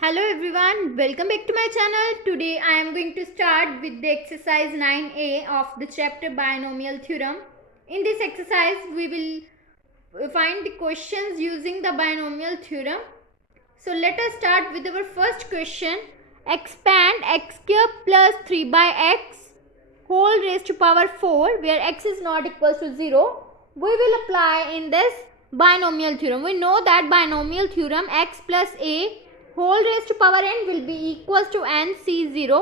Hello everyone, welcome back to my channel. Today I am going to start with the exercise 9a of the chapter binomial theorem. In this exercise we will find the questions using the binomial theorem. So let us start with our first question. Expand x cube plus 3 by x whole raised to power 4 where x is not equal to 0. We will apply in this binomial theorem. We know that binomial theorem x plus a whole raised to power n will be equals to nc0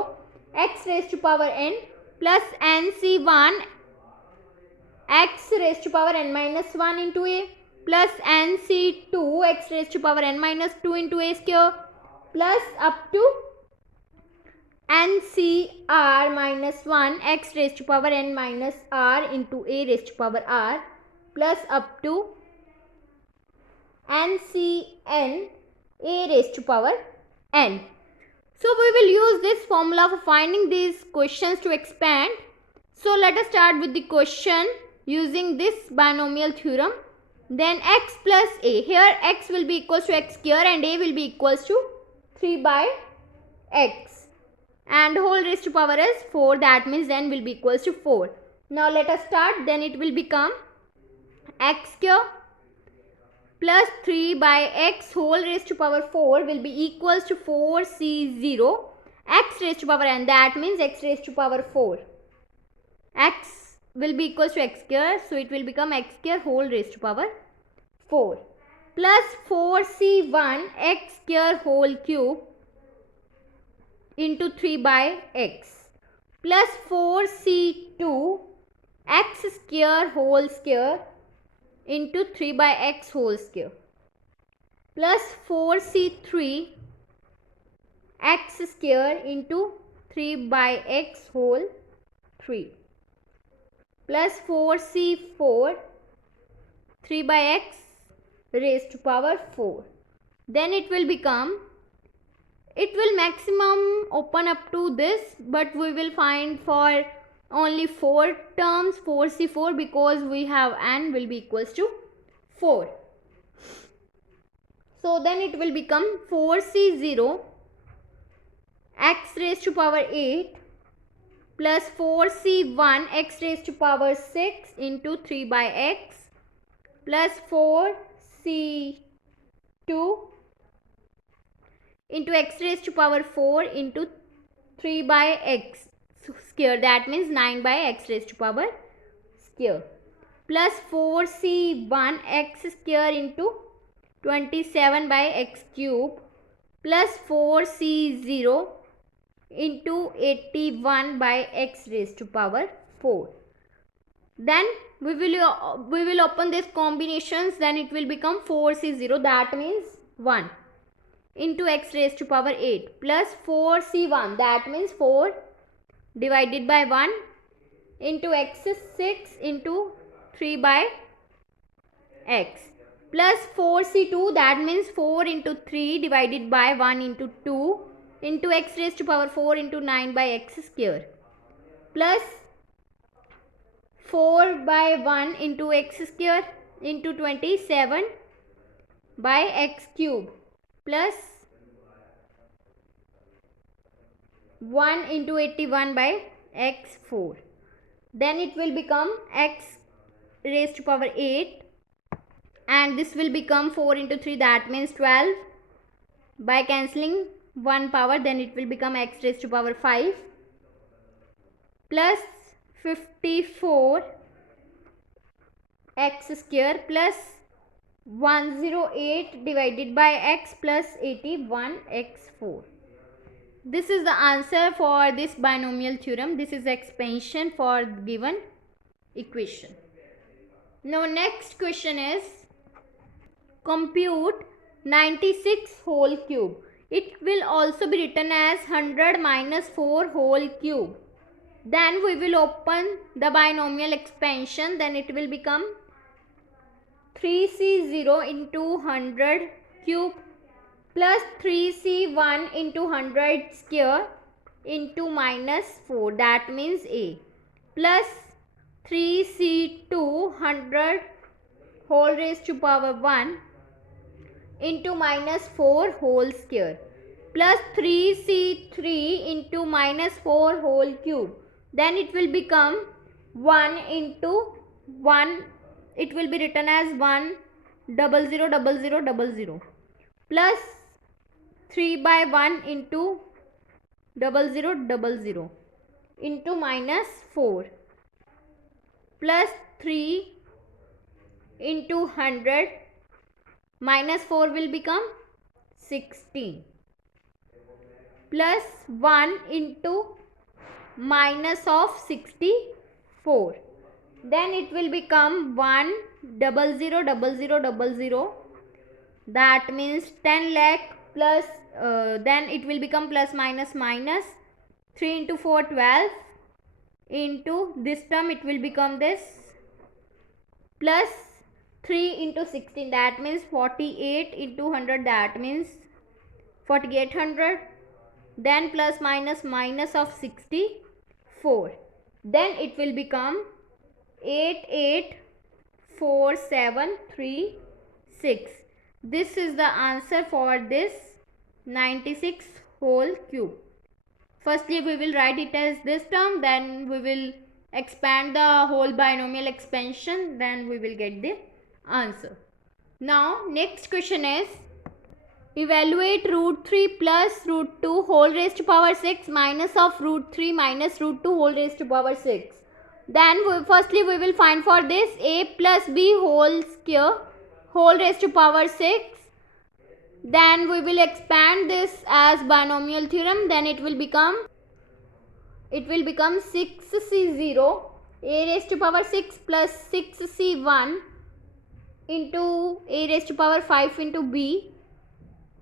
x raised to power n plus nc1 x raised to power n minus 1 into a plus nc2 x raised to power n minus 2 into a square plus up to ncr minus 1 x raised to power n minus r into a raised to power r plus up to ncn a raised to power n. So we will use this formula for finding these questions to expand. So let us start with the question using this binomial theorem. Then x plus a. Here x will be equals to x square and a will be equals to 3 by x. And whole raised to power is 4. That means n will be equals to 4. Now let us start. Then it will become x square plus 3 by x whole raised to power 4 will be equals to 4c0 x raised to power n. That means x raised to power 4. X will be equals to x square. So it will become x square whole raised to power 4 plus 4c1 x square whole cube into 3 by x plus 4c2 x square whole square into 3 by x whole square plus 4c3 x square into 3 by x whole 3 plus 4c4 3 by x raised to power 4. Then it will become, it will maximum open up to this, but we will find for only 4 terms 4c4 because we have n will be equals to 4. So then it will become 4c0 x raised to power 8 plus 4c1 x raised to power 6 into 3 by x plus 4c2 into x raised to power 4 into 3 by x square. That means 9 by x raised to power square plus 4c1 x square into 27 by x cube plus 4c0 into 81 by x raised to power 4. Then we will open these combinations. Then it will become 4c0, that means 1 into x raised to power 8 plus 4c1, that means 4 divided by 1 into x is 6 into 3 by x plus 4c2, that means 4 into 3 divided by 1 into 2 into x raised to power 4 into 9 by x square plus 4 by 1 into x square into 27 by x cube plus 1 into 81 by x4. Then it will become x raised to power 8 and this will become 4 into 3, that means 12 by cancelling 1 power. Then it will become x raised to power 5 plus 54 x square plus 108 divided by x plus 81 x4. This is the answer for this binomial theorem. This is the expansion for the given equation. Now next question is compute 96 whole cube. It will also be written as 100 minus 4 whole cube. Then we will open the binomial expansion. Then it will become 3c0 into 100 cube plus 3c1 into 100 square into minus 4, that means a plus 3c2 100 whole raised to power 1 into minus 4 whole square plus 3c3 into minus 4 whole cube. Then it will become 1 into 1. It will be written as 1 double 0 double 0 double 0 plus 3 by 1 into double 0 double 0 into minus 4 plus 3 into 100 minus 4 will become 16 plus 1 into minus of 64. Then it will become 1 double 0 double 0 double 0. That means 10 lakh plus then it will become plus minus minus 3 into 4 12 into this term it will become this plus 3 into 16, that means 48 into 100, that means 4800. Then plus minus minus of 64, then it will become 884736. This is the answer for this 96 whole cube. Firstly we will write it as this term, then we will expand the whole binomial expansion, then we will get the answer. Now next question is, evaluate root 3 plus root 2 whole raised to power 6 minus of root 3 minus root 2 whole raised to power 6. Then firstly we will find for this a plus b whole square whole raised to power 6. Then we will expand this as binomial theorem, then it will become 6c0 a raised to power 6 plus 6c1 into a raised to power 5 into b,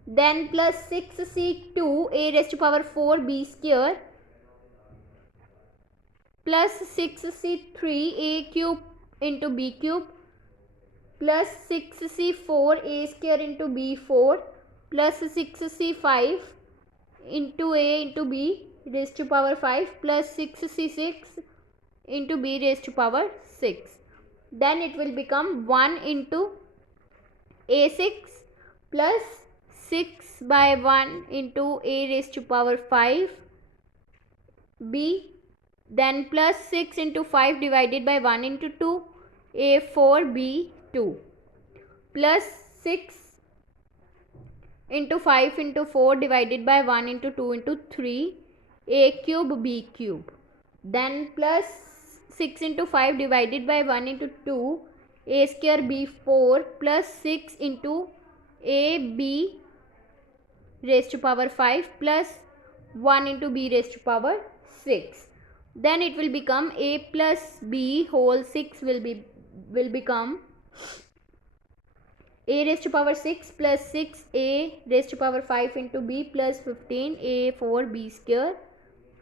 then plus 6c2 a raised to power 4 b square plus 6c3 a cube into b cube plus 6c4 a square into b4 plus 6c5 into a into b raised to power 5 plus 6c6 into b raised to power 6. Then it will become 1 into a6 plus 6 by 1 into a raised to power 5 b, then plus 6 into 5 divided by 1 into 2 a4 b2 plus 6 into 5 into 4 divided by 1 into 2 into 3 a cube b cube, then plus 6 into 5 divided by 1 into 2 a square b4 plus 6 into a b raised to power 5 plus 1 into b raised to power 6. Then it will become a plus b whole 6 will become a raised to power 6 plus 6 a raised to power 5 into b plus 15 a 4 b square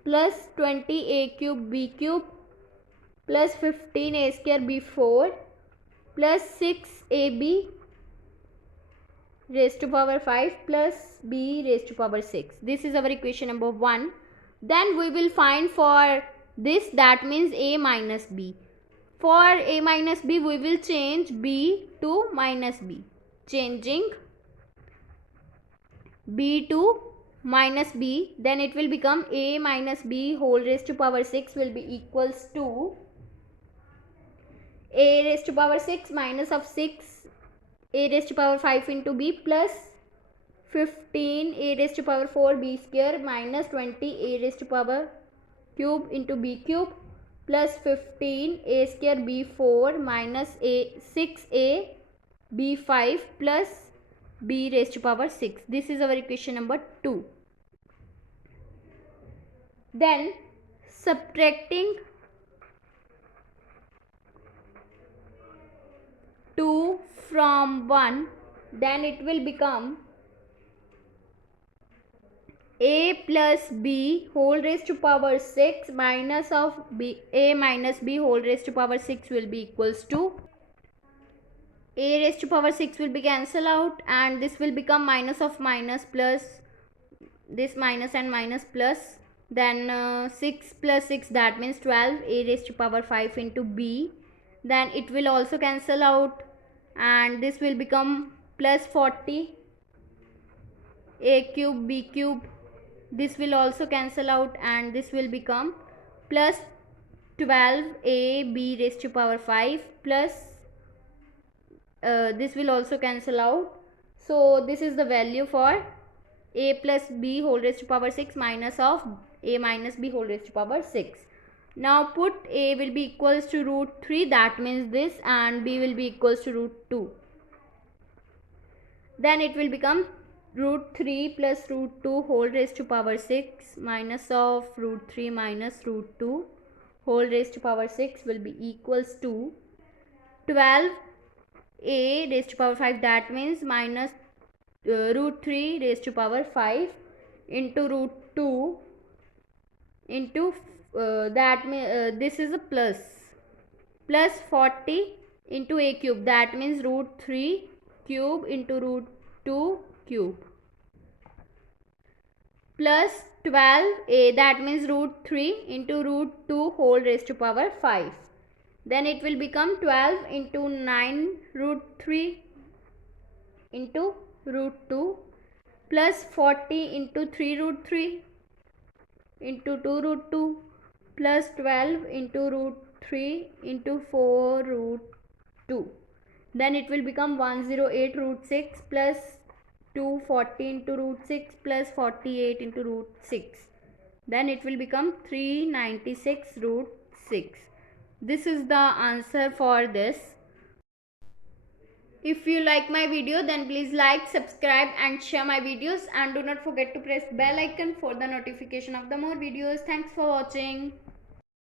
plus 20 a cube b cube plus 15 a square b4 plus 6 ab raised to power 5 plus b raised to power 6. This is our equation number 1. Then we will find for this, that means a minus b. For a minus b we will change b to minus b. Changing b to minus b, then it will become a minus b whole raised to power 6 will be equals to a raised to power 6 minus of 6 a raised to power 5 into b plus 15 a raised to power 4 b square minus 20 a raised to power cube into b cube plus 15 a square b4 minus a 6a b5 plus b raised to power 6. This is our equation number 2. Then subtracting 2 from 1, then it will become a plus b whole raised to power 6 minus of b, a minus b whole raised to power 6 will be equals to a raised to power 6 will be cancelled out, and this will become minus of minus plus this minus and minus plus, then 6 plus 6, that means 12 a raised to power 5 into b, then it will also cancel out and this will become plus 40 a cube b cube, this will also cancel out and this will become plus 12ab raised to power 5 plus this will also cancel out. So this is the value for a plus b whole raised to power 6 minus of a minus b whole raised to power 6. Now put a will be equals to root 3, that means this, and b will be equals to root 2. Then it will become root 3 plus root 2 whole raised to power 6 minus of root 3 minus root 2 whole raised to power 6 will be equals to 12 a raised to power 5, that means minus root 3 raised to power 5 into root 2 into that means this is a plus 40 into a cube, that means root 3 cube into root 2 cube plus 12a, that means root 3 into root 2 whole raised to power 5. Then it will become 12 into 9 root 3 into root 2 plus 40 into 3 root 3 into 2 root 2 plus 12 into root 3 into 4 root 2. Then it will become 108 root 6 plus 240 into root 6 plus 48 into root 6. Then it will become 396 root 6. This is the answer for this. If you like my video, then please like, subscribe and share my videos, and do not forget to press bell icon for the notification of the more videos. Thanks for watching.